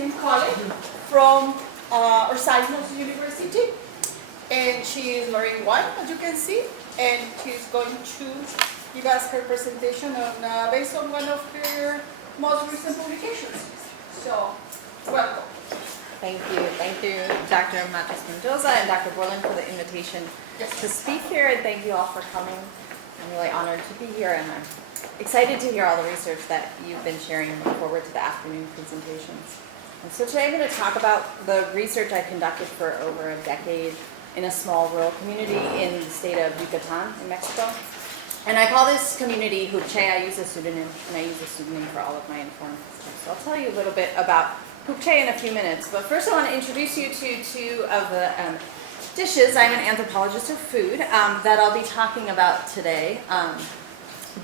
esteemed colleague from Untitled University. And she is wearing white, as you can see, and she's going to give us her presentation on, based on one of her most recent publications. So, welcome. Thank you, Dr. Matos Mendoza and Dr. Borland for the invitation to speak here, and thank you all for coming. I'm really honored to be here, and I'm excited to hear all the research that you've been sharing. Look forward to the afternoon presentations. And so today I'm going to talk about the research I conducted for over a decade in a small rural community in the state of Yucatan in Mexico. And I call this community Hupche. I use a pseudonym, and I use a pseudonym for all of my informed stuff. So I'll tell you a little bit about Hupche in a few minutes. But first I want to introduce you to two of the dishes. I'm an anthropologist of food that I'll be talking about today.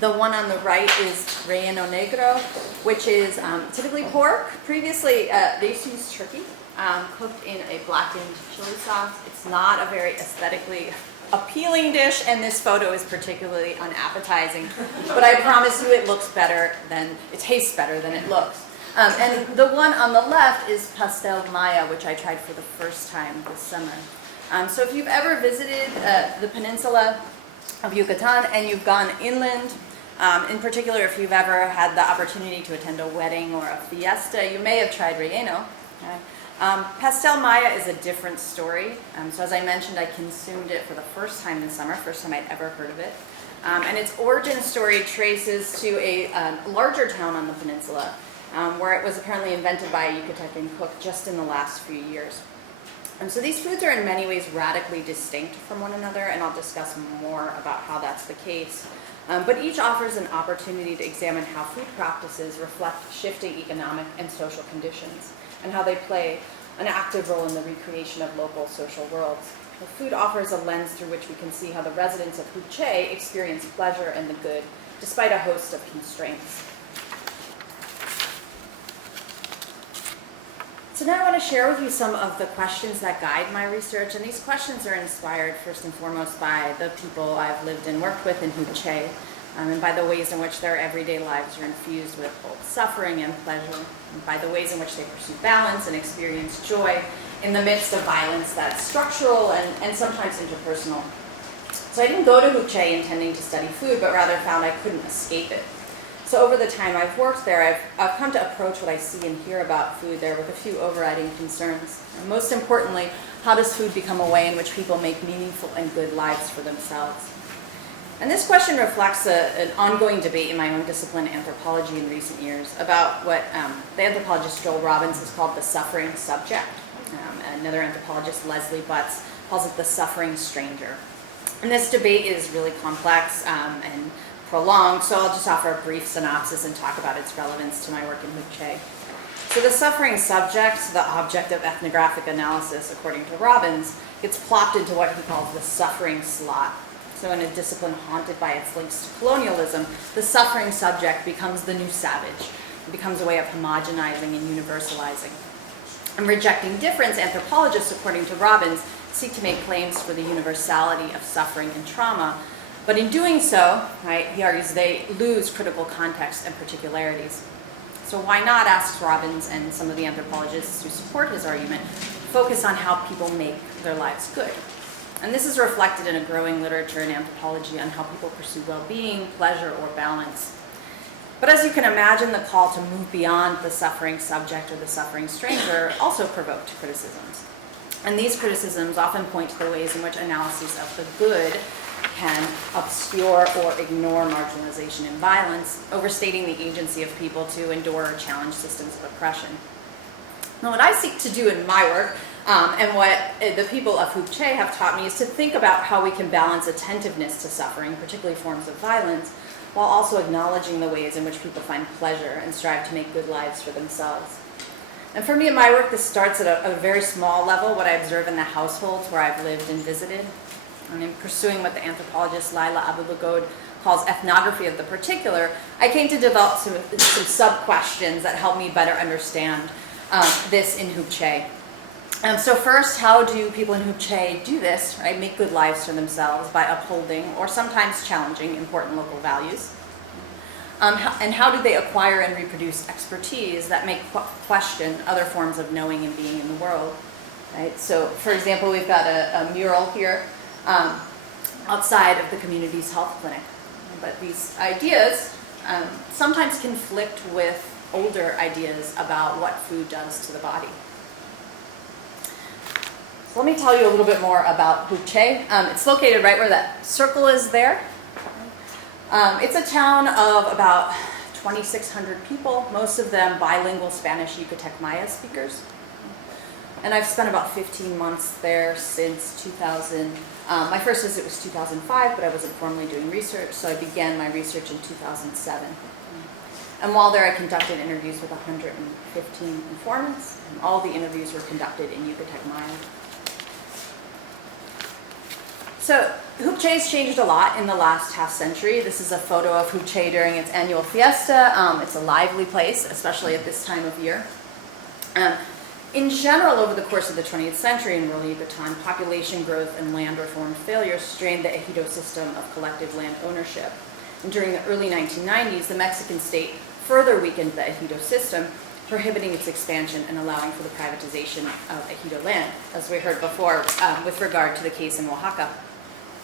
The one on the right is relleno negro, which is typically pork. Previously, they used to use turkey, cooked in a blackened chili sauce. It's not a very aesthetically appealing dish, and this photo is particularly unappetizing. But I promise you, it tastes better than it looks. And the one on the left is Pastel Maya, which I tried for the first time this summer. So if you've ever visited the peninsula of Yucatan and you've gone inland, in particular if you've ever had the opportunity to attend a wedding or a fiesta, you may have tried relleno. Okay? Pastel Maya is a different story. So as I mentioned, I consumed it for the first time this summer, first time I'd ever heard of it. And its origin story traces to a larger town on the peninsula, where it was apparently invented by a Yucatecan cook just in the last few years. So these foods are in many ways radically distinct from one another, and I'll discuss more about how that's the case. But each offers an opportunity to examine how food practices reflect shifting economic and social conditions, and how they play an active role in the recreation of local social worlds. The food offers a lens through which we can see how the residents of Hupche experience pleasure and the good, despite a host of constraints. So now I want to share with you some of the questions that guide my research, and these questions are inspired first and foremost by the people I've lived and worked with in Hupche, and by the ways in which their everyday lives are infused with both suffering and pleasure, and by the ways in which they pursue balance and experience joy in the midst of violence that's structural and sometimes interpersonal. So I didn't go to Hupche intending to study food, but rather found I couldn't escape it. So over the time I've worked there, I've come to approach what I see and hear about food there with a few overriding concerns. And most importantly, how does food become a way in which people make meaningful and good lives for themselves? And this question reflects an ongoing debate in my own discipline, anthropology, in recent years about what the anthropologist Joel Robbins has called the suffering subject. Another anthropologist, Leslie Butts, calls it the suffering stranger. And this debate is really complex and prolonged, so I'll just offer a brief synopsis and talk about its relevance to my work in Hupche. So the suffering subject, the object of ethnographic analysis, according to Robbins, gets plopped into what he calls the suffering slot. So in a discipline haunted by its links to colonialism, the suffering subject becomes the new savage. It becomes a way of homogenizing and universalizing. And rejecting difference, anthropologists, according to Robbins, seek to make claims for the universality of suffering and trauma. But in doing so, right, he argues they lose critical context and particularities. So why not, asks Robbins and some of the anthropologists who support his argument, focus on how people make their lives good? And this is reflected in a growing literature in anthropology on how people pursue well-being, pleasure, or balance. But as you can imagine, the call to move beyond the suffering subject or the suffering stranger also provoked criticisms. And these criticisms often point to the ways in which analyses of the good can obscure or ignore marginalization and violence, overstating the agency of people to endure or challenge systems of oppression. Now, what I seek to do in my work, and what the people of Hupche have taught me, is to think about how we can balance attentiveness to suffering, particularly forms of violence, while also acknowledging the ways in which people find pleasure and strive to make good lives for themselves. And for me in my work, this starts at a very small level, what I observe in the households where I've lived and visited. And in pursuing what the anthropologist Laila Abou-Lughod calls ethnography of the particular, I came to develop some sub-questions that help me better understand this in Hupche. So first, how do people in Hupche do this, right? Make good lives for themselves by upholding or sometimes challenging important local values? And how do they acquire and reproduce expertise that make question other forms of knowing and being in the world? Right? So, for example, we've got a mural here outside of the community's health clinic. But these ideas sometimes conflict with older ideas about what food does to the body. So let me tell you a little bit more about Hupche. It's located right where that circle is there. It's a town of about 2,600 people, most of them bilingual Spanish Yucatec Maya speakers. And I've spent about 15 months there since 2000. My first visit was 2005, but I wasn't formally doing research, so I began my research in 2007. And while there, I conducted interviews with 115 informants, and all the interviews were conducted in Yucatec Maya. So Hupche's changed a lot in the last half century. This is a photo of Hupche during its annual fiesta. It's a lively place, especially at this time of year. In general, over the course of the 20th century in rural Yucatan, population growth and land reform failures strained the ejido system of collective land ownership. And during the early 1990s, the Mexican state further weakened the ejido system, prohibiting its expansion and allowing for the privatization of ejido land, as we heard before with regard to the case in Oaxaca.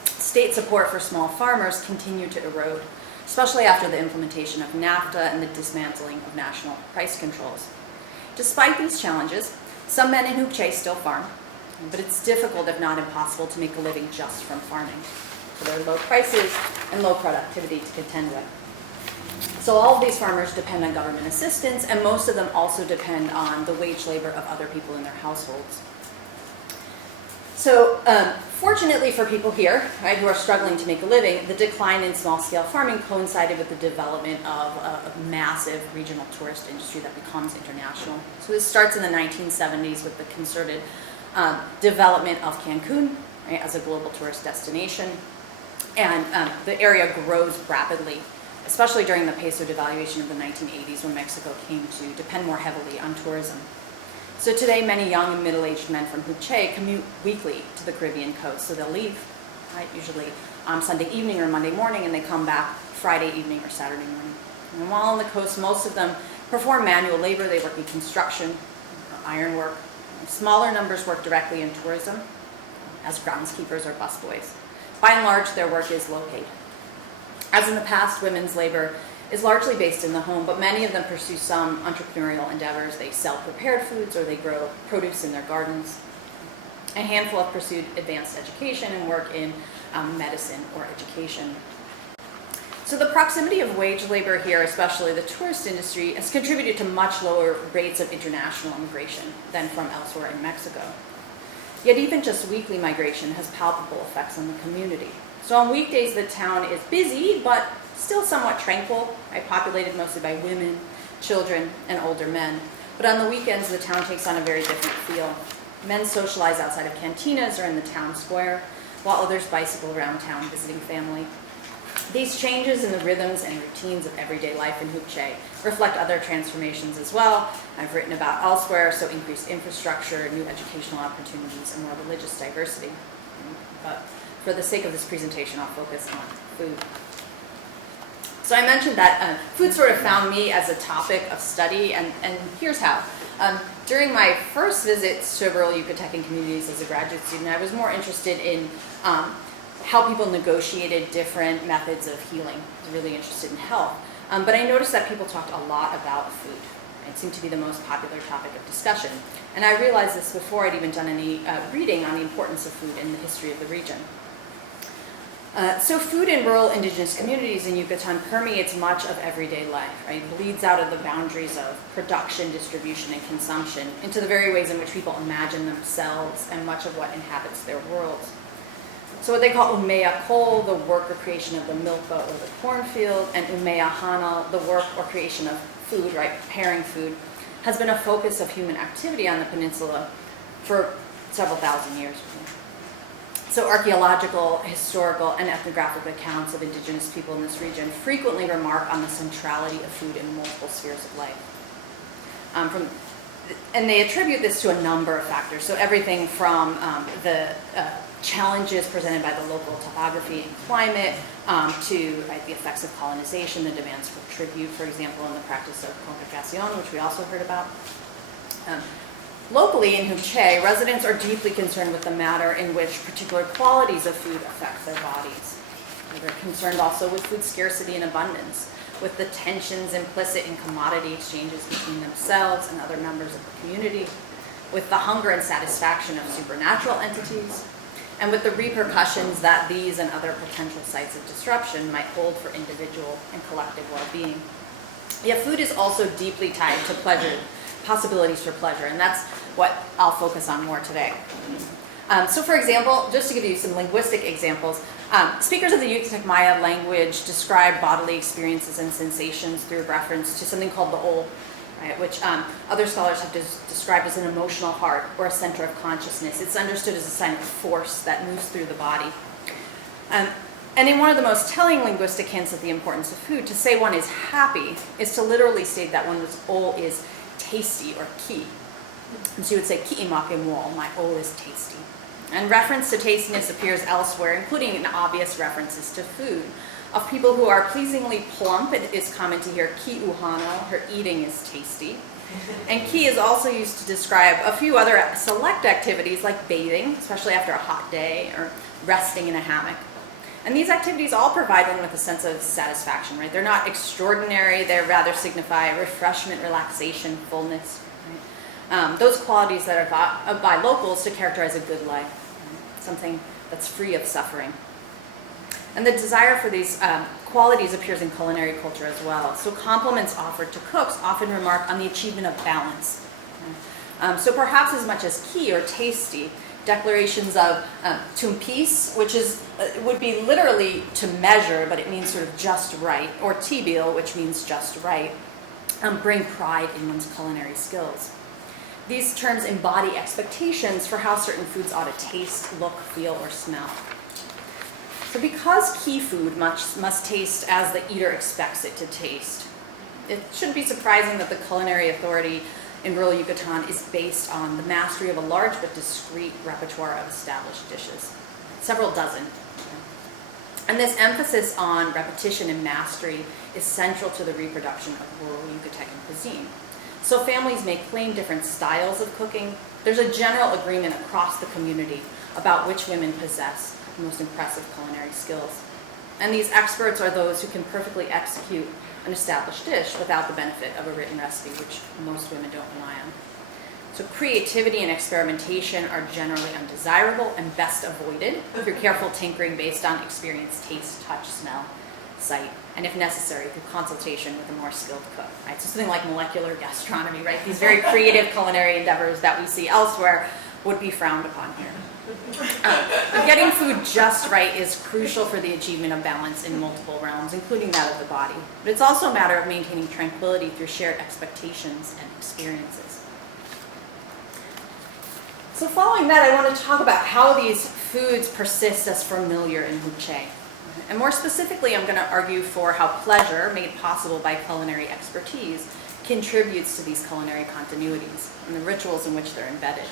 State support for small farmers continued to erode, especially after the implementation of NAFTA and the dismantling of national price controls. Despite these challenges, some men in Hupche still farm, but it's difficult, if not impossible, to make a living just from farming. So there are low prices and low productivity to contend with. So all of these farmers depend on government assistance, and most of them also depend on the wage labor of other people in their households. So fortunately for people here, right, who are struggling to make a living, the decline in small-scale farming coincided with the development of a massive regional tourist industry that becomes international. So this starts in the 1970s with the concerted development of Cancun, right, as a global tourist destination. And the area grows rapidly, especially during the peso devaluation of the 1980s when Mexico came to depend more heavily on tourism. So today, many young and middle-aged men from Hupche commute weekly to the Caribbean coast. So they'll leave, right, usually on Sunday evening or Monday morning, and they come back Friday evening or Saturday morning. And while on the coast, most of them perform manual labor. They work in construction, ironwork. Smaller numbers work directly in tourism as groundskeepers or busboys. By and large, their work is low paid. As in the past, women's labor is largely based in the home, but many of them pursue some entrepreneurial endeavors. They sell prepared foods or they grow produce in their gardens. A handful have pursued advanced education and work in medicine or education. So the proximity of wage labor here, especially the tourist industry, has contributed to much lower rates of international immigration than from elsewhere in Mexico. Yet even just weekly migration has palpable effects on the community. So on weekdays, the town is busy, but still somewhat tranquil, right? Populated mostly by women, children, and older men. But on the weekends, the town takes on a very different feel. Men socialize outside of cantinas or in the town square, while others bicycle around town visiting family. These changes in the rhythms and routines of everyday life in Hupche reflect other transformations as well. I've written about elsewhere, so increased infrastructure, new educational opportunities, and more religious diversity. But for the sake of this presentation, I'll focus on food. So I mentioned that food sort of found me as a topic of study, and here's how. During my first visits to rural Yucatecan communities as a graduate student, I was more interested in how people negotiated different methods of healing. I was really interested in health. But I noticed that people talked a lot about food. It seemed to be the most popular topic of discussion. And I realized this before I'd even done any reading on the importance of food in the history of the region. So food in rural indigenous communities in Yucatan permeates much of everyday life, right? It bleeds out of the boundaries of production, distribution, and consumption into the very ways in which people imagine themselves and much of what inhabits their worlds. So what they call Umea Kol, the work or creation of the milpa or the cornfield, and Umea Hana, the work or creation of food, right, preparing food, has been a focus of human activity on the peninsula for several thousand years. So archaeological, historical, and ethnographic accounts of indigenous people in this region frequently remark on the centrality of food in multiple spheres of life. And they attribute this to a number of factors. So everything from the challenges presented by the local topography and climate, to the effects of colonization, the demands for tribute, for example, in the practice of congregación, which we also heard about. Locally in Hupche, residents are deeply concerned with the manner in which particular qualities of food affect their bodies. They're concerned also with food scarcity and abundance, with the tensions implicit in commodity exchanges between themselves and other members of the community, with the hunger and satisfaction of supernatural entities, and with the repercussions that these and other potential sites of disruption might hold for individual and collective well-being. Yet food is also deeply tied to pleasure, possibilities for pleasure, and that's what I'll focus on more today. So for example, just to give you some linguistic examples, speakers of the Yucatec Maya language describe bodily experiences and sensations through reference to something called the ol, right, which other scholars have described as an emotional heart or a center of consciousness. It's understood as a sign of force that moves through the body. And in one of the most telling linguistic hints of the importance of food, to say one is happy is to literally state that one's ol is tasty or ki. And so you would say, ki imake mo, my ol is tasty. And reference to tastiness appears elsewhere, including in obvious references to food. Of people who are pleasingly plump, it is common to hear ki uhano, her eating is tasty. And ki is also used to describe a few other select activities like bathing, especially after a hot day, or resting in a hammock. And these activities all provide one with a sense of satisfaction, right? They're not extraordinary, they rather signify refreshment, relaxation, fullness. Right? Those qualities that are thought by locals to characterize a good life, right? Something that's free of suffering. And the desire for these qualities appears in culinary culture as well. So compliments offered to cooks often remark on the achievement of balance. Right? So perhaps as much as ki or tasty, declarations of tumpis, which would be literally to measure, but it means sort of just right, or tibil, which means just right, bring pride in one's culinary skills. These terms embody expectations for how certain foods ought to taste, look, feel, or smell. So because ki food must taste as the eater expects it to taste, it shouldn't be surprising that the culinary authority in rural Yucatan is based on the mastery of a large but discrete repertoire of established dishes, several dozen. And this emphasis on repetition and mastery is central to the reproduction of rural Yucatecan cuisine. So families may claim different styles of cooking. There's a general agreement across the community about which women possess the most impressive culinary skills. And these experts are those who can perfectly execute an established dish without the benefit of a written recipe, which most women don't rely on. So creativity and experimentation are generally undesirable and best avoided through careful tinkering based on experience, taste, touch, smell, sight, and if necessary, through consultation with a more skilled cook. Right? So something like molecular gastronomy, right? These very creative culinary endeavors that we see elsewhere would be frowned upon here. But getting food just right is crucial for the achievement of balance in multiple realms, including that of the body. But it's also a matter of maintaining tranquility through shared expectations and experiences. So following that, I want to talk about how these foods persist as familiar in Hupche. And more specifically, I'm going to argue for how pleasure, made possible by culinary expertise, contributes to these culinary continuities and the rituals in which they're embedded.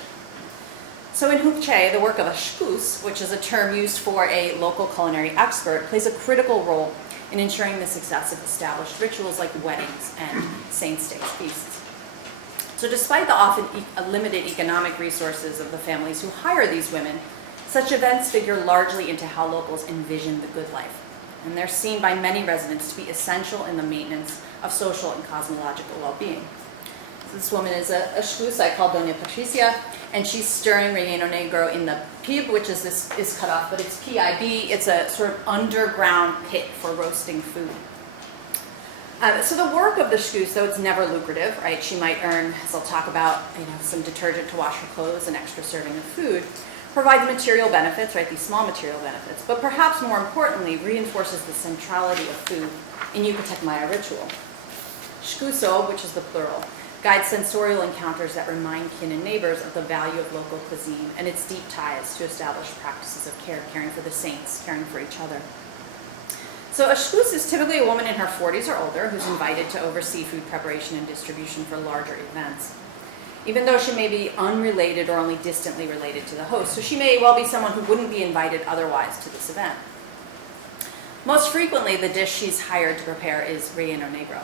So in Hupche, the work of a shkus, which is a term used for a local culinary expert, plays a critical role in ensuring the success of established rituals like weddings and saints' day feasts. So despite the often limited economic resources of the families who hire these women, such events figure largely into how locals envision the good life. And they're seen by many residents to be essential in the maintenance of social and cosmological well-being. So this woman is a shkus I call Doña Patricia, and she's stirring relleno negro in the pib, which is cut off, but it's PIB. It's a sort of underground pit for roasting food. So the work of the shkus, though it's never lucrative, right? She might earn, as I'll talk about, some detergent to wash her clothes, an extra serving of food, provides material benefits, right? These small material benefits, but perhaps more importantly, reinforces the centrality of food in Yucatec Maya ritual. Shkuso, which is the plural, guides sensorial encounters that remind kin and neighbors of the value of local cuisine and its deep ties to established practices of care, caring for the saints, caring for each other. So a shkus is typically a woman in her 40s or older who's invited to oversee food preparation and distribution for larger events. even though she may be unrelated or only distantly related to the host. So she may well be someone who wouldn't be invited otherwise to this event. Most frequently, the dish she's hired to prepare is relleno negro.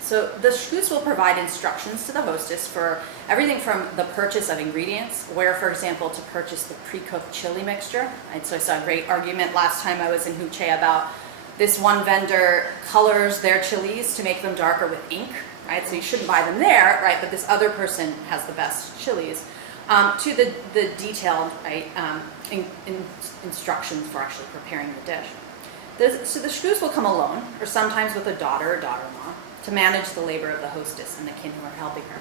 So the shkus will provide instructions to the hostess for everything from the purchase of ingredients, where, for example, to purchase the pre-cooked chili mixture. Right? So I saw a great argument last time I was in Huche about this one vendor colors their chilies to make them darker with ink, right? So you shouldn't buy them there, right? But this other person has the best chilies. To the detailed right, instructions for actually preparing the dish. So the shkus will come alone, or sometimes with a daughter or daughter-in-law, to manage the labor of the hostess and the kin who are helping her.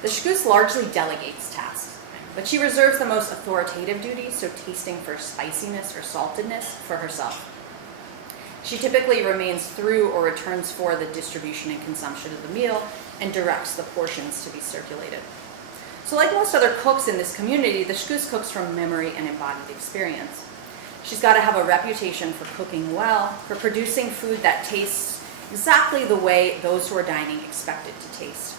The shkus largely delegates tasks, but she reserves the most authoritative duties, so tasting for spiciness or saltedness, for herself. She typically remains through or returns for the distribution and consumption of the meal and directs the portions to be circulated. So like most other cooks in this community, the shkus cooks from memory and embodied experience. She's got to have a reputation for cooking well, for producing food that tastes exactly the way those who are dining expect it to taste.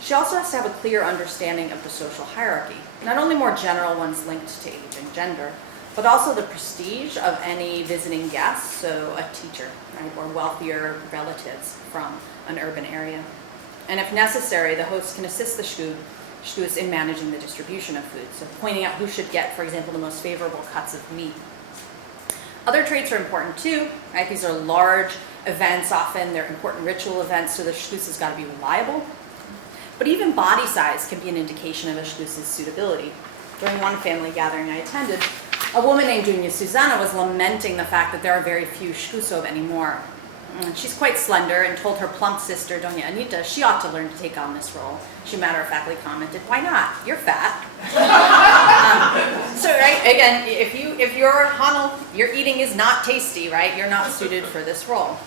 She also has to have a clear understanding of the social hierarchy, not only more general ones linked to age and gender, but also the prestige of any visiting guests, so a teacher, right, or wealthier relatives from an urban area. And if necessary, the host can assist the shkus in managing the distribution of food, so pointing out who should get, for example, the most favorable cuts of meat. Other traits are important too, right? These are large events, often they're important ritual events, so the shkus has got to be reliable. But even body size can be an indication of a shkus's suitability. During one family gathering I attended, a woman named Dunya Susanna was lamenting the fact that there are very few shkusov anymore. She's quite slender and told her plump sister, Doña Anita, she ought to learn to take on this role. She matter-of-factly commented, "Why not? You're fat." So, right, again, if you're Hanel, your eating is not tasty, right? You're not suited for this role.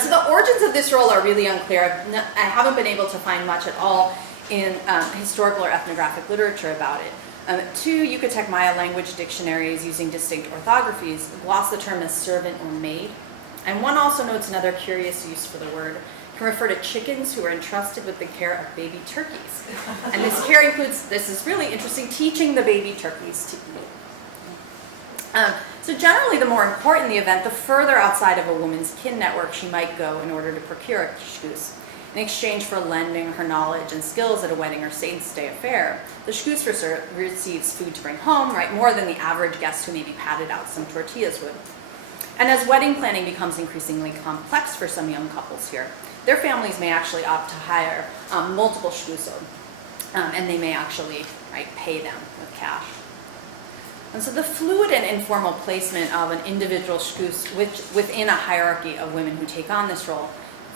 So the origins of this role are really unclear. I haven't been able to find much at all in historical or ethnographic literature about it. Two Yucatec Maya language dictionaries using distinct orthographies gloss the term as servant or maid. And one also notes another curious use for the word can refer to chickens who are entrusted with the care of baby turkeys. And this care includes, this is really interesting, teaching the baby turkeys to eat. So generally, the more important the event, the further outside of a woman's kin network she might go in order to procure a shkus. In exchange for lending her knowledge and skills at a wedding or Saint's Day affair, the shkus receives food to bring home, right, more than the average guest who maybe patted out some tortillas would. And as wedding planning becomes increasingly complex for some young couples here, their families may actually opt to hire multiple shkusod, and they may actually pay them with cash. And so the fluid and informal placement of an individual shkus within a hierarchy of women who take on this role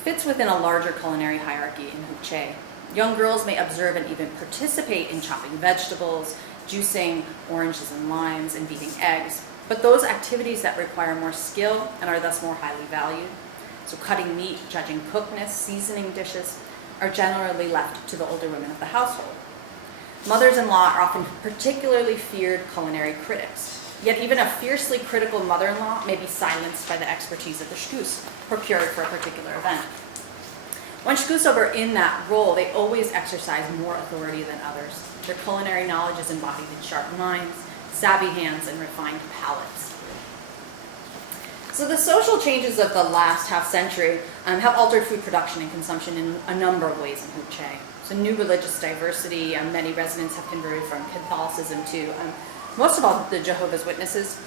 fits within a larger culinary hierarchy in Huche. Young girls may observe and even participate in chopping vegetables, juicing oranges and limes, and beating eggs. But those activities that require more skill and are thus more highly valued, so cutting meat, judging cookness, seasoning dishes, are generally left to the older women of the household. Mothers-in-law are often particularly feared culinary critics, yet even a fiercely critical mother-in-law may be silenced by the expertise of the shkus procured for a particular event. When shkusov are in that role, they always exercise more authority than others. Their culinary knowledge is embodied in sharp minds, savvy hands, and refined palates. So the social changes of the last half century have altered food production and consumption in a number of ways in Huche. So new religious diversity, many residents have converted from Catholicism to, most of all, the Jehovah's Witnesses.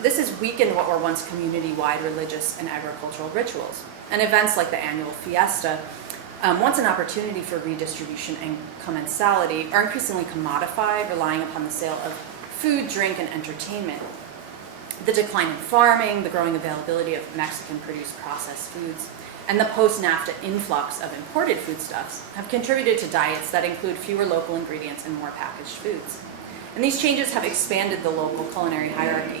This has weakened what were once community-wide religious and agricultural rituals. And events like the annual fiesta, once an opportunity for redistribution and commensality, are increasingly commodified, relying upon the sale of food, drink, and entertainment. The decline in farming, the growing availability of Mexican-produced processed foods, and the post-NAFTA influx of imported foodstuffs have contributed to diets that include fewer local ingredients and more packaged foods. And these changes have expanded the local culinary hierarchy.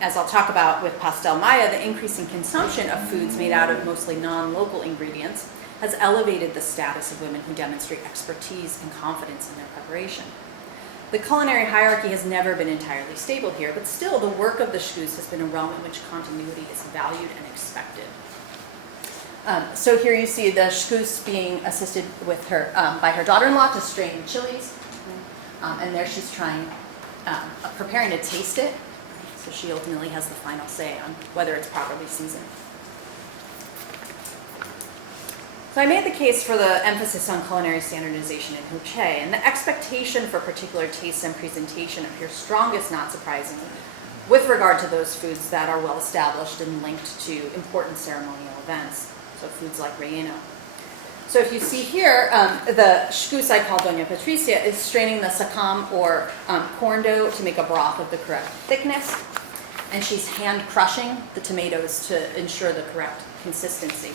As I'll talk about with Pastel Maya, the increasing consumption of foods made out of mostly non-local ingredients has elevated the status of women who demonstrate expertise and confidence in their preparation. The culinary hierarchy has never been entirely stable here, but still the work of the shkus has been a realm in which continuity is valued and expected. So here you see the shkus being assisted with her by her daughter-in-law to strain chilies, and there she's preparing to taste it. So she ultimately has the final say on whether it's properly seasoned. So I made the case for the emphasis on culinary standardization in Huche, and the expectation for particular tastes and presentation appears strongest, not surprisingly, with regard to those foods that are well established and linked to important ceremonial events, so foods like relleno. So if you see here, the shkus I call Doña Patricia is straining the sakam or corn dough to make a broth of the correct thickness, and she's hand crushing the tomatoes to ensure the correct consistency.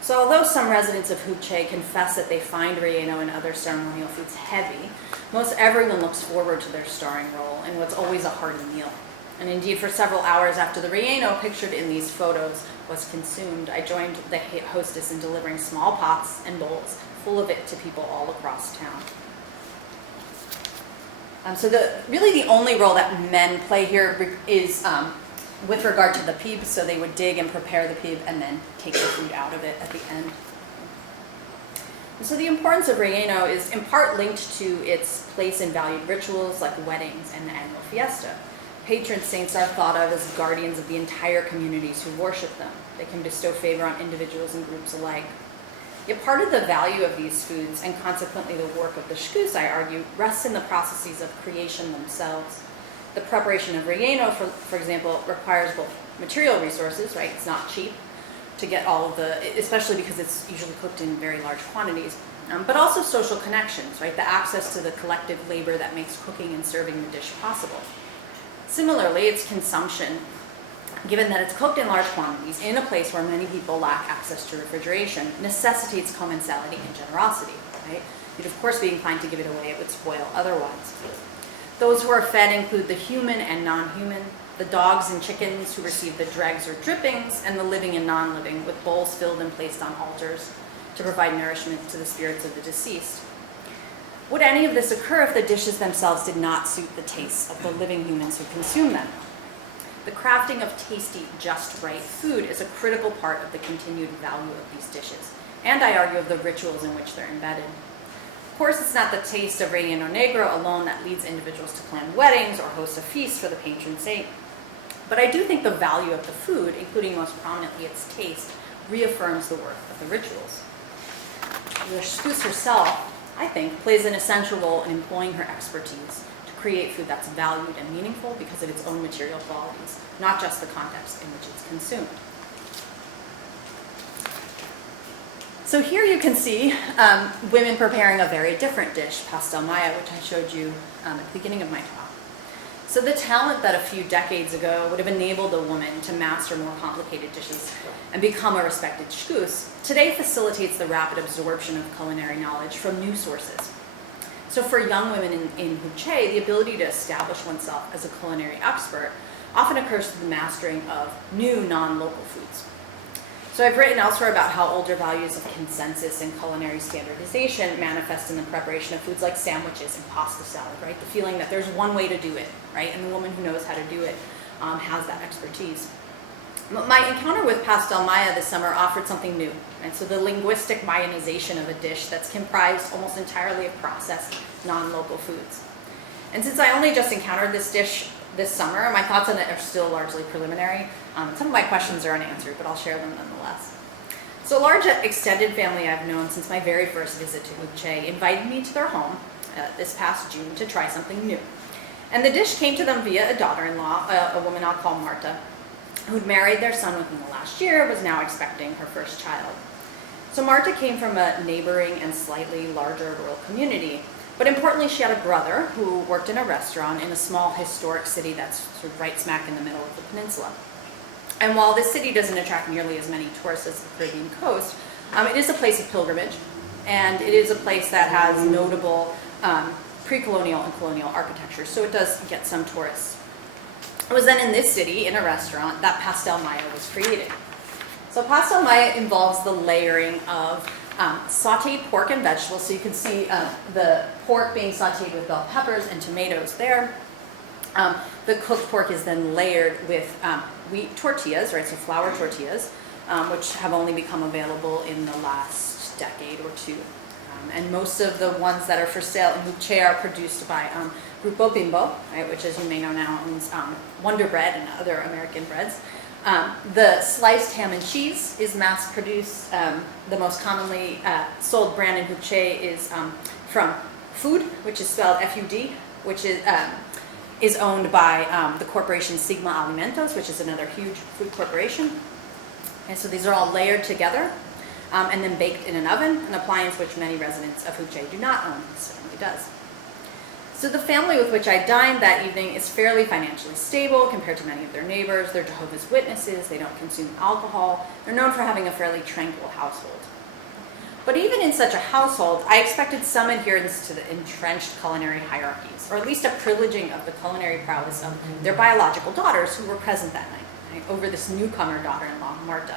So although some residents of Huche confess that they find relleno and other ceremonial foods heavy, most everyone looks forward to their starring role in what's always a hearty meal. And indeed, for several hours after the relleno pictured in these photos was consumed, I joined the hostess in delivering small pots and bowls full of it to people all across town. So really the only role that men play here is with regard to the pib, so they would dig and prepare the pib and then take the food out of it at the end. And so the importance of relleno is in part linked to its place in valued rituals like weddings and the annual fiesta. Patron saints are thought of as guardians of the entire communities who worship them. They can bestow favor on individuals and groups alike. Yet part of the value of these foods, and consequently the work of the shkus, I argue, rests in the processes of creation themselves. The preparation of relleno, for example, requires both material resources, right? It's not cheap to get all of especially because it's usually cooked in very large quantities, but also social connections, right? The access to the collective labor that makes cooking and serving the dish possible. Similarly, its consumption, given that it's cooked in large quantities in a place where many people lack access to refrigeration, necessitates commensality and generosity, right? You'd of course be inclined to give it away, it would spoil otherwise. Those who are fed include the human and non-human, the dogs and chickens who receive the dregs or drippings, and the living and non-living, with bowls filled and placed on altars to provide nourishment to the spirits of the deceased. Would any of this occur if the dishes themselves did not suit the tastes of the living humans who consume them? The crafting of tasty, just right food is a critical part of the continued value of these dishes, and I argue of the rituals in which they're embedded. Of course, it's not the taste of relleno negro alone that leads individuals to plan weddings or host a feast for the patron saint. But I do think the value of the food, including most prominently its taste, reaffirms the worth of the rituals. The shkus herself, I think, plays an essential role in employing her expertise to create food that's valued and meaningful because of its own material qualities, not just the context in which it's consumed. So here you can see women preparing a very different dish, Pastel Maya, which I showed you at the beginning of my talk. So the talent that a few decades ago would have enabled a woman to master more complicated dishes and become a respected shkus, today facilitates the rapid absorption of culinary knowledge from new sources. So for young women in Huche, the ability to establish oneself as a culinary expert often occurs through the mastering of new non-local foods. So I've written elsewhere about how older values of consensus and culinary standardization manifest in the preparation of foods like sandwiches and pasta salad, right? The feeling that there's one way to do it, right? And the woman who knows how to do it has that expertise. My encounter with Pastel Maya this summer offered something new, and so the linguistic Mayanization of a dish that's comprised almost entirely of processed, non-local foods. And since I only just encountered this dish this summer, my thoughts on it are still largely preliminary. Some of my questions are unanswered, but I'll share them nonetheless. So a large extended family I've known since my very first visit to Huche invited me to their home this past June to try something new. And the dish came to them via a daughter-in-law, a woman I'll call Marta, who'd married their son within the last year, was now expecting her first child. So Marta came from a neighboring and slightly larger rural community, but importantly, she had a brother who worked in a restaurant in a small historic city that's sort of right smack in the middle of the peninsula. And while this city doesn't attract nearly as many tourists as the Caribbean coast, it is a place of pilgrimage, and it is a place that has notable pre-colonial and colonial architecture, so it does get some tourists. It was then in this city, in a restaurant, that Pastel Maya was created. So Pastel Maya involves the layering of sauteed pork and vegetables. So you can see the pork being sauteed with bell peppers and tomatoes there. The cooked pork is then layered with wheat tortillas, right, so flour tortillas, which have only become available in the last decade or two. And most of the ones that are for sale in Huche are produced by Grupo Bimbo, right, which, as you may know now, owns Wonder Bread and other American breads. The sliced ham and cheese is mass-produced. The most commonly sold brand in Huche is from Food, which is spelled F-U-D, which is owned by the corporation Sigma Alimentos, which is another huge food corporation. And so these are all layered together and then baked in an oven, an appliance which many residents of Huche do not own. This family does. So the family with which I dined that evening is fairly financially stable compared to many of their neighbors. They're Jehovah's Witnesses, they don't consume alcohol, they're known for having a fairly tranquil household. But even in such a household, I expected some adherence to the entrenched culinary hierarchies, or at least a privileging of the culinary prowess of their biological daughters who were present that night, right, over this newcomer daughter-in-law, Marta.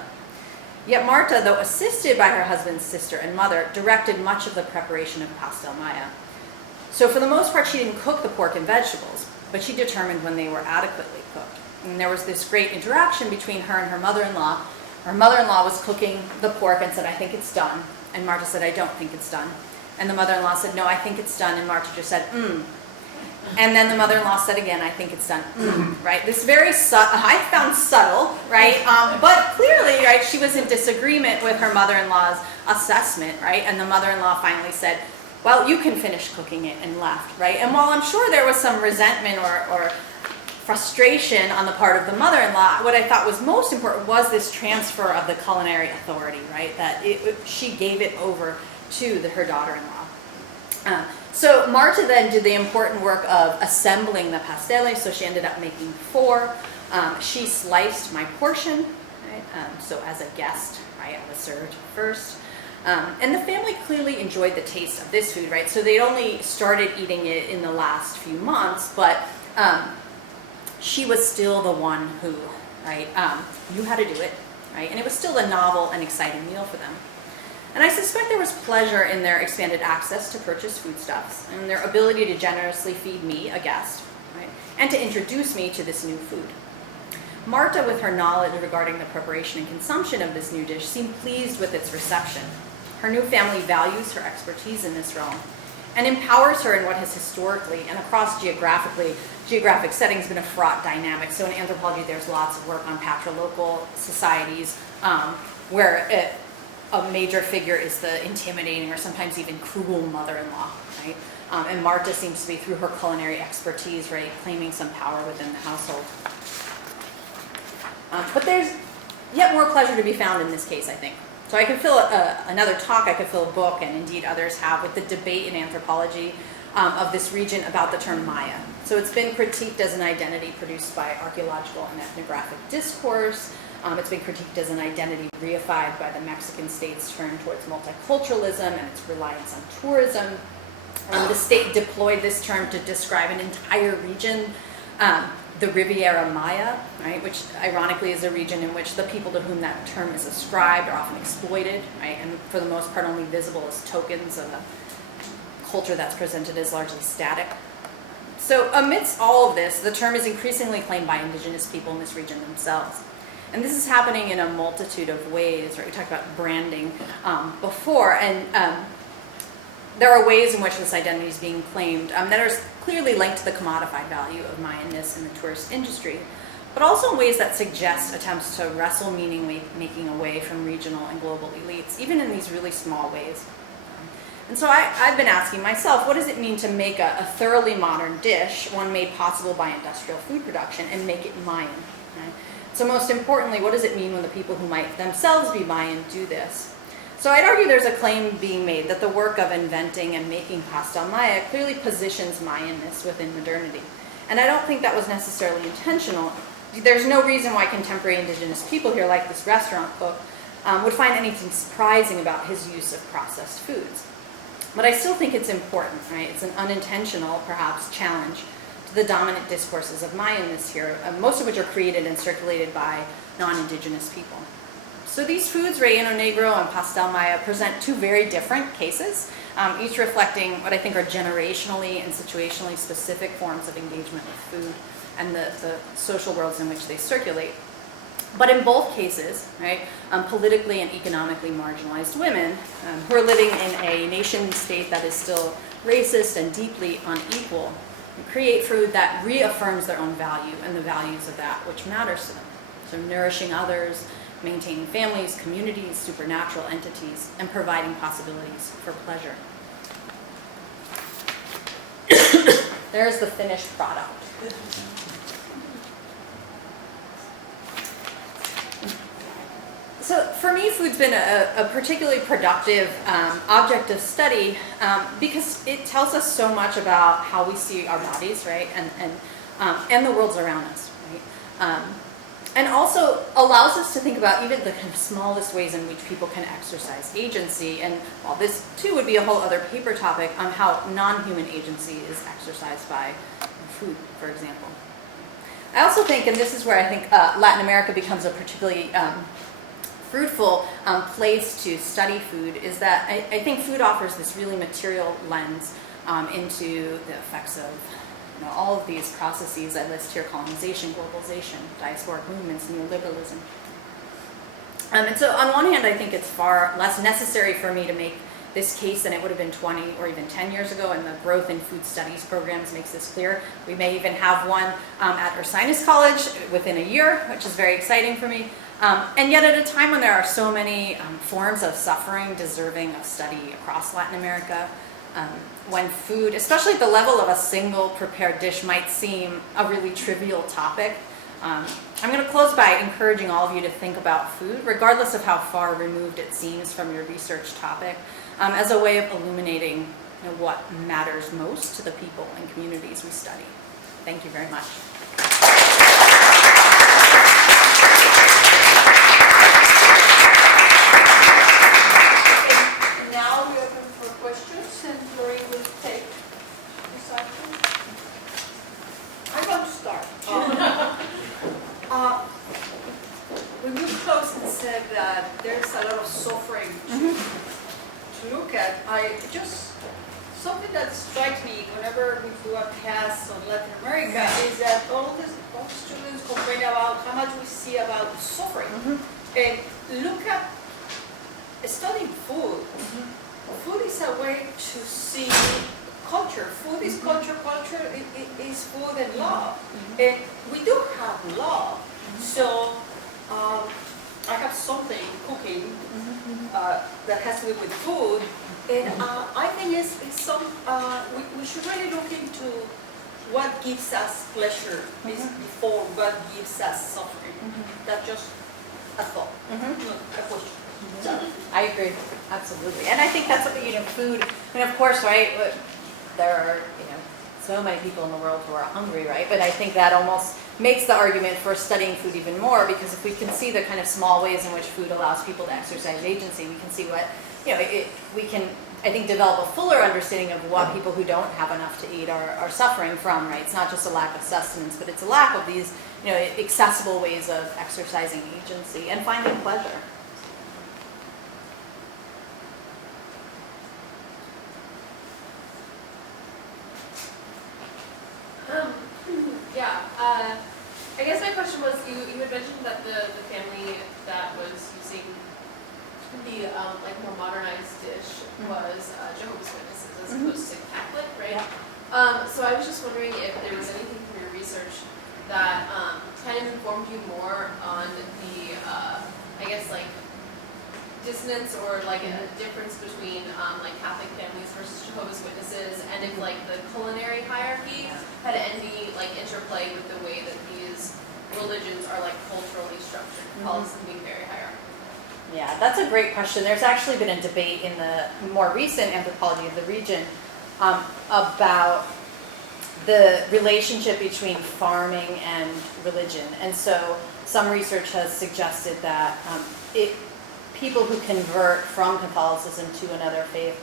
Yet Marta, though assisted by her husband's sister and mother, directed much of the preparation of Pastel Maya. So for the most part, she didn't cook the pork and vegetables, but she determined when they were adequately cooked. And there was this great interaction between her and her mother-in-law. Her mother-in-law was cooking the pork and said, "I think it's done." And Marta said, "I don't think it's done." And the mother-in-law said, "No, I think it's done." And Marta just said, And then the mother-in-law said again, "I think it's done." Right? This very I found subtle, right? But clearly, right, she was in disagreement with her mother-in-law's assessment, right? And the mother-in-law finally said, "Well, you can finish cooking it," and left, right? And while I'm sure there was some resentment or frustration on the part of the mother-in-law, what I thought was most important was this transfer of the culinary authority, right? That she gave it over to her daughter-in-law. So Marta then did the important work of assembling the pasteles, so she ended up making 4. She sliced my portion, right? So as a guest, right, I was served first. And the family clearly enjoyed the taste of this food, right? So they'd only started eating it in the last few months, but she was still the one who, right, knew how to do it, right? And it was still a novel and exciting meal for them. And I suspect there was pleasure in their expanded access to purchase foodstuffs and their ability to generously feed me, a guest, right, and to introduce me to this new food. Marta, with her knowledge regarding the preparation and consumption of this new dish, seemed pleased with its reception. Her new family values her expertise in this realm and empowers her in what has historically and across geographic settings been a fraught dynamic. So in anthropology, there's lots of work on patrilocal societies where a major figure is the intimidating or sometimes even cruel mother-in-law, right? And Marta seems to be, through her culinary expertise, right, claiming some power within the household. But there's yet more pleasure to be found in this case, I think. So I could fill another talk, I could fill a book, and indeed others have, with the debate in anthropology of this region about the term Maya. So it's been critiqued as an identity produced by archaeological and ethnographic discourse. It's been critiqued as an identity reified by the Mexican state's turn towards multiculturalism and its reliance on tourism. The state deployed this term to describe an entire region, the Riviera Maya, right, which ironically is a region in which the people to whom that term is ascribed are often exploited, right, and for the most part only visible as tokens of a culture that's presented as largely static. So amidst all of this, the term is increasingly claimed by indigenous people in this region themselves. And this is happening in a multitude of ways, right? We talked about branding before, and there are ways in which this identity is being claimed that are clearly linked to the commodified value of Mayanness in the tourist industry, but also in ways that suggest attempts to wrestle meaning-making away from regional and global elites, even in these really small ways. And so I've been asking myself, what does it mean to make a thoroughly modern dish, one made possible by industrial food production, and make it Mayan? Right? So most importantly, what does it mean when the people who might themselves be Mayan do this? So I'd argue there's a claim being made that the work of inventing and making Pastel Maya clearly positions Mayanness within modernity. And I don't think that was necessarily intentional. There's no reason why contemporary indigenous people here, like this restaurant cook, would find anything surprising about his use of processed foods. But I still think it's important, right? It's an unintentional, perhaps, challenge to the dominant discourses of Mayanness here, most of which are created and circulated by non-indigenous people. So these foods, relleno negro and pastel maya, present two very different cases, each reflecting what I think are generationally and situationally specific forms of engagement with food and the social worlds in which they circulate. But in both cases, right, politically and economically marginalized women who are living in a nation state that is still racist and deeply unequal create food that reaffirms their own value and the values of that which matters to them. So nourishing others, maintaining families, communities, supernatural entities, and providing possibilities for pleasure. There's the finished product. So for me, food's been a particularly productive object of study because it tells us so much about how we see our bodies, right, and the worlds around us, right, and also allows us to think about even the kind of smallest ways in which people can exercise agency. And while this too would be a whole other paper topic on how non-human agency is exercised by food, for example. I also think, and this is where I think Latin America becomes a particularly fruitful place to study food, is that I think food offers this really material lens into the effects of all of these processes I list here: colonization, globalization, diasporic movements, neoliberalism. And so on one hand, I think it's far less necessary for me to make this case than it would have been 20 or even 10 years ago, and the growth in food studies programs makes this clear. We may even have one at Ursinus College within a year, which is very exciting for me. And yet at a time when there are so many forms of suffering deserving of study across Latin America, when food, especially at the level of a single prepared dish, might seem a really trivial topic, I'm going to close by encouraging all of you to think about food, regardless of how far removed it seems from your research topic, as a way of illuminating what matters most to the people and communities we study. Thank you very much. When you close and said that there's a lot of suffering to look at, something that strikes me whenever we do a class on Latin America is that all the students complain about how much we see about suffering. And look at studying food. Food is a way to see culture. Food is culture. Culture is food and love. And we do have love. So I have something cooking that has to do with food, and I think we should really look into what gives us pleasure before what gives us suffering. That's just a thought, not a question. I agree, absolutely, and I think that's what food. I mean, of course, right? There are so many people in the world who are hungry, right? But I think that almost makes the argument for studying food even more, because if we can see the kind of small ways in which food allows people to exercise agency, we can see what, we can, I think, develop a fuller understanding of what people who don't have enough to eat are suffering from, right? It's not just a lack of sustenance, but it's a lack of these, accessible ways of exercising agency and finding pleasure. I guess my question was, you had mentioned that the family that was using the more modernized dish was Jehovah's Witnesses as opposed to Catholic, right? Yeah. So I was just wondering if there was anything from your research that kind of informed you more on the, dissonance or a difference between Catholic families versus Jehovah's Witnesses, and if the culinary hierarchy had any interplay with the way that these religions are culturally structured, Catholicism being very hierarchical. Yeah, that's a great question. There's actually been a debate in the more recent anthropology of the region about the relationship between farming and religion. And so some research has suggested that people who convert from Catholicism to another faith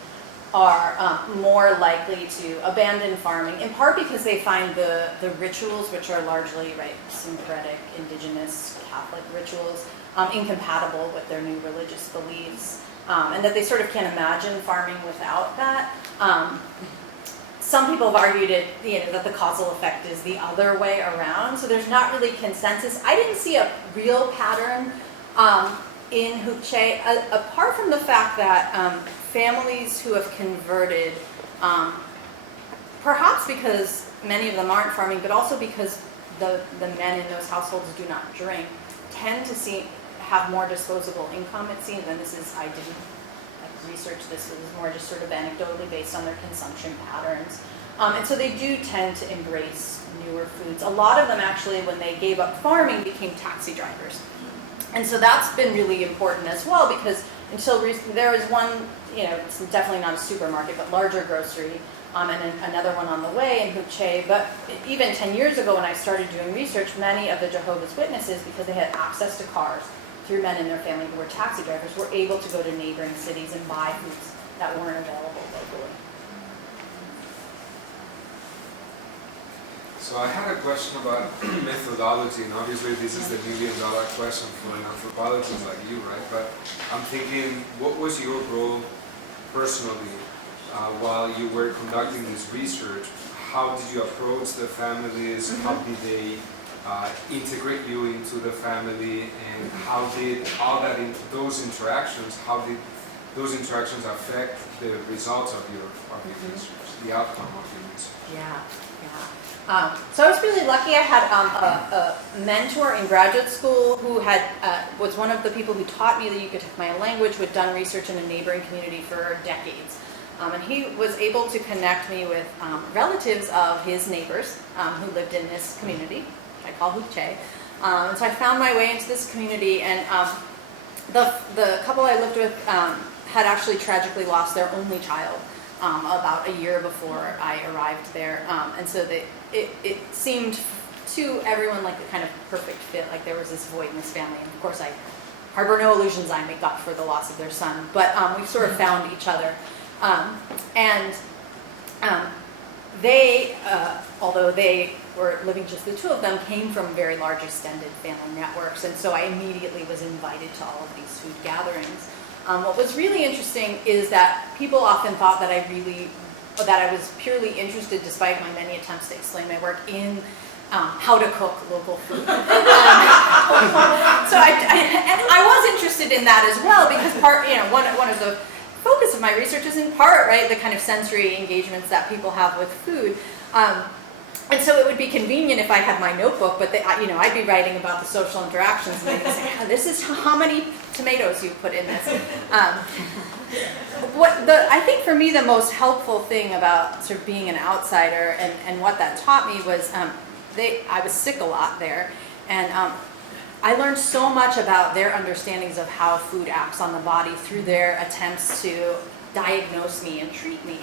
are more likely to abandon farming, in part because they find the rituals, which are largely syncretic, indigenous Catholic rituals, incompatible with their new religious beliefs, and that they sort of can't imagine farming without that. some people have argued that the causal effect is the other way around. So there's not really consensus. I didn't see a real pattern in Hukche, apart from the fact that families who have converted, perhaps because many of them aren't farming, but also because the men in those households do not drink, tend to have more disposable income, it seems, and I didn't research this, it was more just sort of anecdotally based on their consumption patterns. And so they do tend to embrace newer foods. A lot of them actually, when they gave up farming, became taxi drivers. And so that's been really important as well, because until recently, there was one, it's definitely not a supermarket, but larger grocery, and another one on the way in Hukche. But even 10 years ago when I started doing research, many of the Jehovah's Witnesses, because they had access to cars through men in their family who were taxi drivers, were able to go to neighboring cities and buy foods that weren't available locally. So I had a question about methodology, and obviously this is the million-dollar question for an anthropologist like you, right? But I'm thinking, what was your role personally while you were conducting this research? How did you approach the families? How did they integrate you into the family, and how did those interactions affect the results of your research, the outcome of your research? Yeah. So I was really lucky. I had a mentor in graduate school who was one of the people who taught me the Yucatec Maya language, who had done research in a neighboring community for decades. And he was able to connect me with relatives of his neighbors who lived in this community, which I call Hukche. And so I found my way into this community, and the couple I lived with had actually tragically lost their only child about a year before I arrived there. And so it seemed to everyone like a kind of perfect fit, like there was this void in this family. And of course I harbor no illusions I make up for the loss of their son, but we sort of found each other. They, although they were living just the two of them, came from very large extended family networks, and so I immediately was invited to all of these food gatherings. What was really interesting is that people often thought that I was purely interested, despite my many attempts to explain my work, in how to cook local food. So I was interested in that as well, because one of the focus of my research is in part, right, the kind of sensory engagements that people have with food. And so it would be convenient if I had my notebook, but I'd be writing about the social interactions, and they'd say, this is how many tomatoes you put in this. I think for me the most helpful thing about sort of being an outsider and what that taught me was I was sick a lot there, and I learned so much about their understandings of how food acts on the body through their attempts to diagnose me and treat me.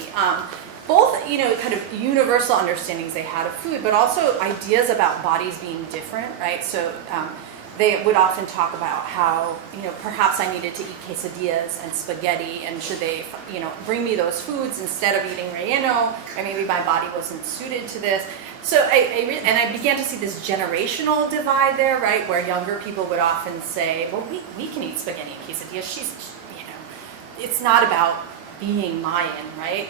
Both, kind of universal understandings they had of food, but also ideas about bodies being different, right? So they would often talk about how, perhaps I needed to eat quesadillas and spaghetti, and should they, bring me those foods instead of eating relleno, or maybe my body wasn't suited to this. So I began to see this generational divide there, right, where younger people would often say, well, we can eat spaghetti and quesadillas. It's not about being Mayan, right?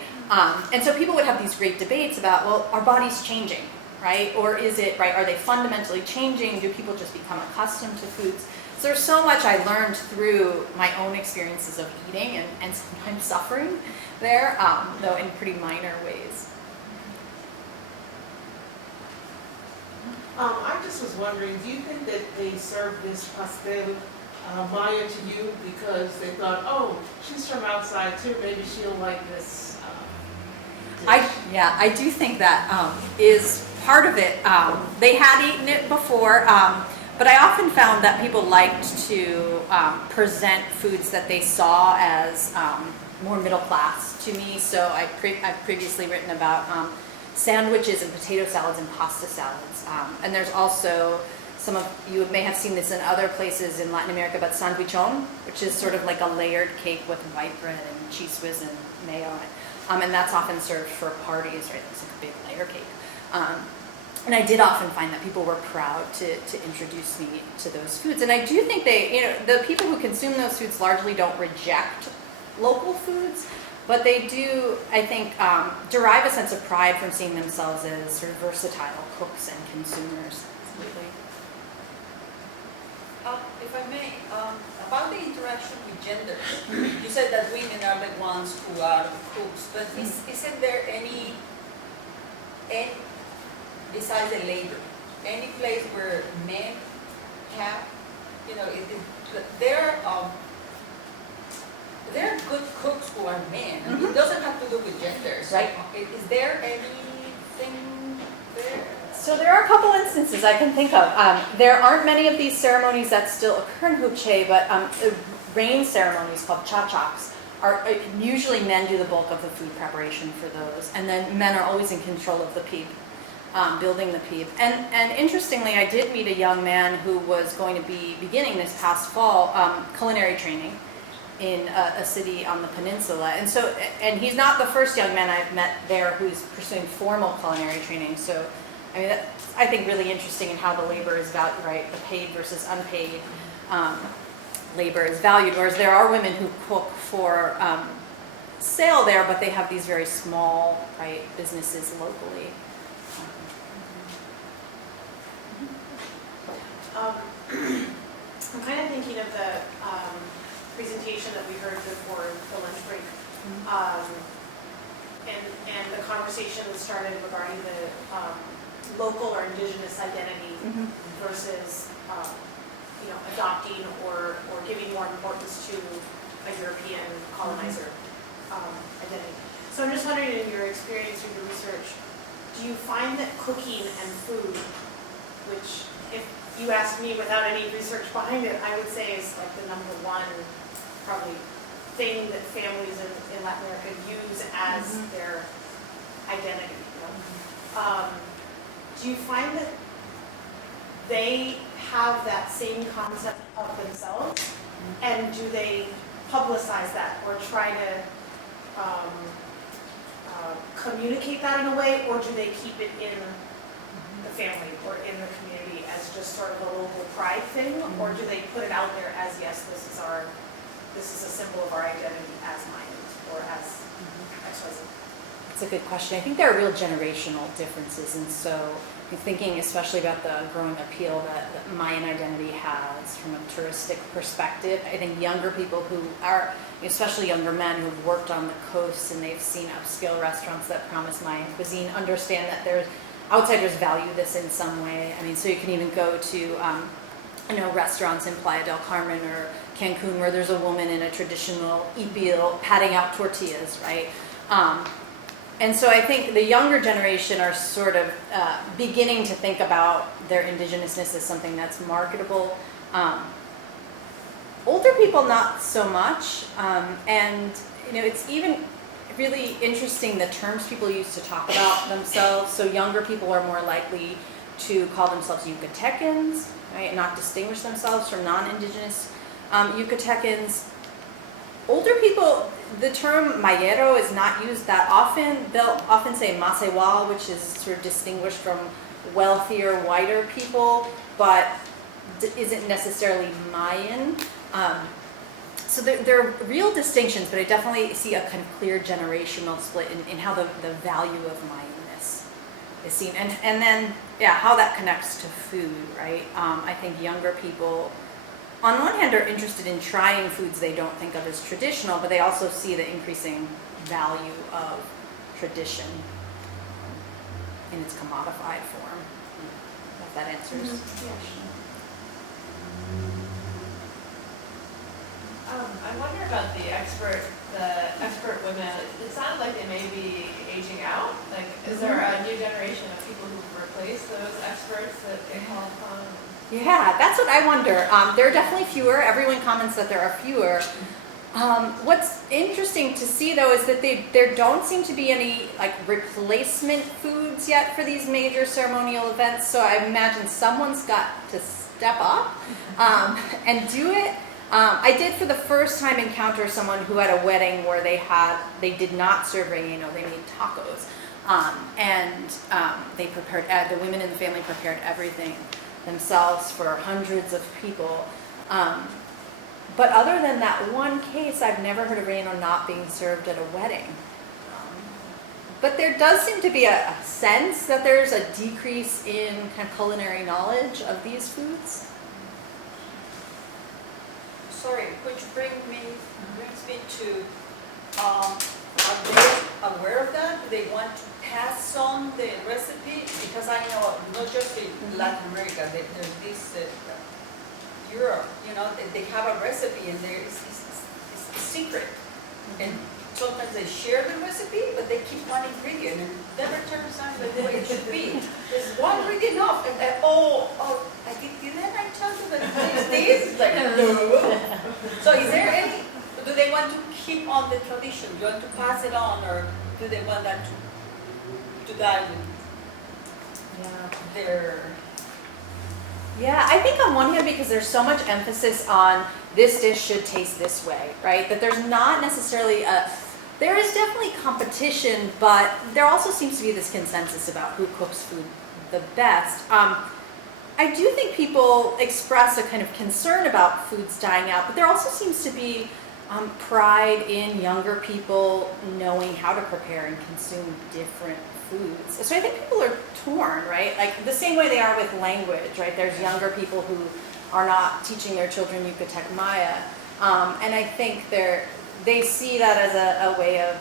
And so people would have these great debates about, well, are bodies changing, right? Or is it, right, are they fundamentally changing? Do people just become accustomed to foods? So there's so much I learned through my own experiences of eating and sometimes suffering there, though in pretty minor ways. I just was wondering, do you think that they served this Pastel Maya to you because they thought, oh, she's from outside too, maybe she'll like this dish? I do think that is part of it. They had eaten it before, but I often found that people liked to present foods that they saw as more middle class to me. So I've previously written about sandwiches and potato salads and pasta salads. And there's also you may have seen this in other places in Latin America, but sandwichon, which is sort of like a layered cake with white bread and cheese whiz and mayo. And that's often served for parties, right? It's like a big layer cake. And I did often find that people were proud to introduce me to those foods. And I do think the people who consume those foods largely don't reject local foods, But they do, I think, derive a sense of pride from seeing themselves as sort of versatile cooks and consumers. Absolutely. If I may, about the interaction with genders, you said that women are the ones who are the cooks, but isn't there any, besides the labor, any place where men have, there are good cooks who are men. It doesn't have to do with gender. So Right. Is there anything there? So there are a couple instances I can think of. There aren't many of these ceremonies that still occur in Hupche, but rain ceremonies called chachaks are usually men do the bulk of the food preparation for those, and then men are always in control of the peep, building the peep. And interestingly, I did meet a young man who was going to be beginning this past fall culinary training in a city on the peninsula, and he's not the first young man I've met there who's pursuing formal culinary training. So I mean, that's, I think, really interesting in how the labor is valued, right? The paid versus unpaid labor is valued, whereas there are women who cook for sale there, but they have these very small, right, businesses locally. I'm kind of thinking of the presentation that we heard before the lunch break, and the conversation that started regarding the local or indigenous identity versus adopting or giving more importance to a European colonizer identity. So I'm just wondering, in your experience or your research, do you find that cooking and food, which if you asked me without any research behind it, I would say is like the number one probably thing that families in Latin America use as their identity. Do you find that they have that same concept of themselves, and do they publicize that or try to communicate that in a way, or do they keep it in the family or in the community as just sort of a local pride thing, or do they put it out there as, yes, this is a symbol of our identity as Mayans or as XYZ? That's a good question. I think there are real generational differences, and so I'm thinking especially about the growing appeal that Mayan identity has from a touristic perspective. I think younger people who are, especially younger men who have worked on the coast and they've seen upscale restaurants that promise Mayan cuisine, understand that there's outsiders value this in some way. I mean, so you can even go to restaurants in Playa del Carmen or Cancun where there's a woman in a traditional ipil patting out tortillas, right? And so I think the younger generation are sort of beginning to think about their indigenousness as something that's marketable. Older people, not so much. And it's even really interesting the terms people use to talk about themselves. So younger people are more likely to call themselves Yucatecans, right, and not distinguish themselves from non-indigenous Yucatecans. Older people, the term mayero is not used that often. They'll often say masewal, which is sort of distinguished from wealthier, whiter people, but isn't necessarily Mayan. So there are real distinctions, but I definitely see a kind of clear generational split in how the value of Mayanness is seen. And then, how that connects to food, right? I think younger people, on one hand, are interested in trying foods they don't think of as traditional, but they also see the increasing value of tradition in its commodified form. If that answers the question. I wonder about the expert women. It sounds like they may be aging out. Like, is there a new generation of people who've replaced those experts that they call upon? Yeah, that's what I wonder. There are definitely fewer. Everyone comments that there are fewer. What's interesting to see, though, is that there don't seem to be any replacement foods yet for these major ceremonial events. So I imagine someone's got to step up and do it. I did for the first time encounter someone who had a wedding where they did not serve relleno, they made tacos. They prepared, the women in the family prepared everything themselves for hundreds of people. But other than that one case, I've never heard of relleno not being served at a wedding. But there does seem to be a sense that there's a decrease in kind of culinary knowledge of these foods. Sorry, which brings me to, are they aware of that? Do they want to pass on the recipe? Because I know, not just in Latin America, there's this, Europe, they have a recipe and it's a secret. And sometimes they share the recipe, but they keep one ingredient and it never turns out the way it should be. There's one ingredient enough, and didn't I tell you that it's this? It's like, no. So is there any, do they want to keep on the tradition? Do you want to pass it on, or do they want that to die with their... Yeah, I think on one hand, because there's so much emphasis on this dish should taste this way, right? That there's not necessarily there is definitely competition, but there also seems to be this consensus about who cooks food the best. I do think people express a kind of concern about foods dying out, but there also seems to be pride in younger people knowing how to prepare and consume different foods. So I think people are torn, right? Like the same way they are with language, right? There's younger people who are not teaching their children Yucatec Maya, and I think they see that as a way of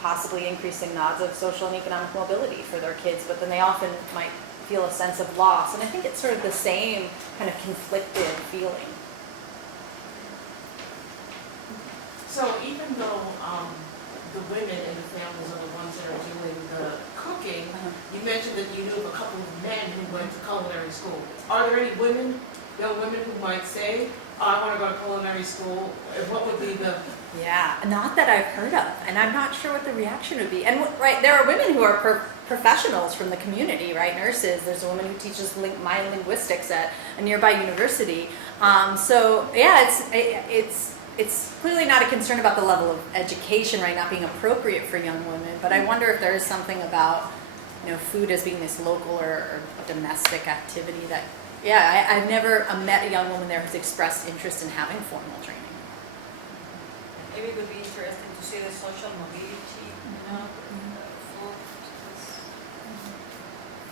possibly increasing odds of social and economic mobility for their kids, but then they often might feel a sense of loss, and I think it's sort of the same kind of conflicted feeling. So even though the women in the families are the ones that are doing the cooking, you mentioned that you knew of a couple of men who went to culinary school. Are there any young women who might say, oh, I want to go to culinary school? And what would be the... Yeah, not that I've heard of, and I'm not sure what the reaction would be. And right, there are women who are professionals from the community, right? Nurses. There's a woman who teaches Mayan linguistics at a nearby university. So yeah, it's clearly not a concern about the level of education, right, not being appropriate for young women. But I wonder if there is something about food as being this local or domestic activity that, yeah, I've never met a young woman there who's expressed interest in having formal training. Maybe it would be interesting to see the social mobility, food.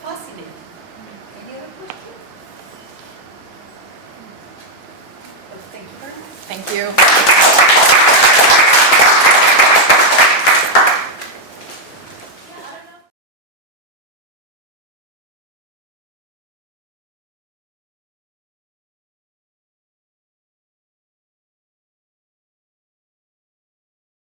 Fascinating. Any other questions? Well, thank you very much. Thank you.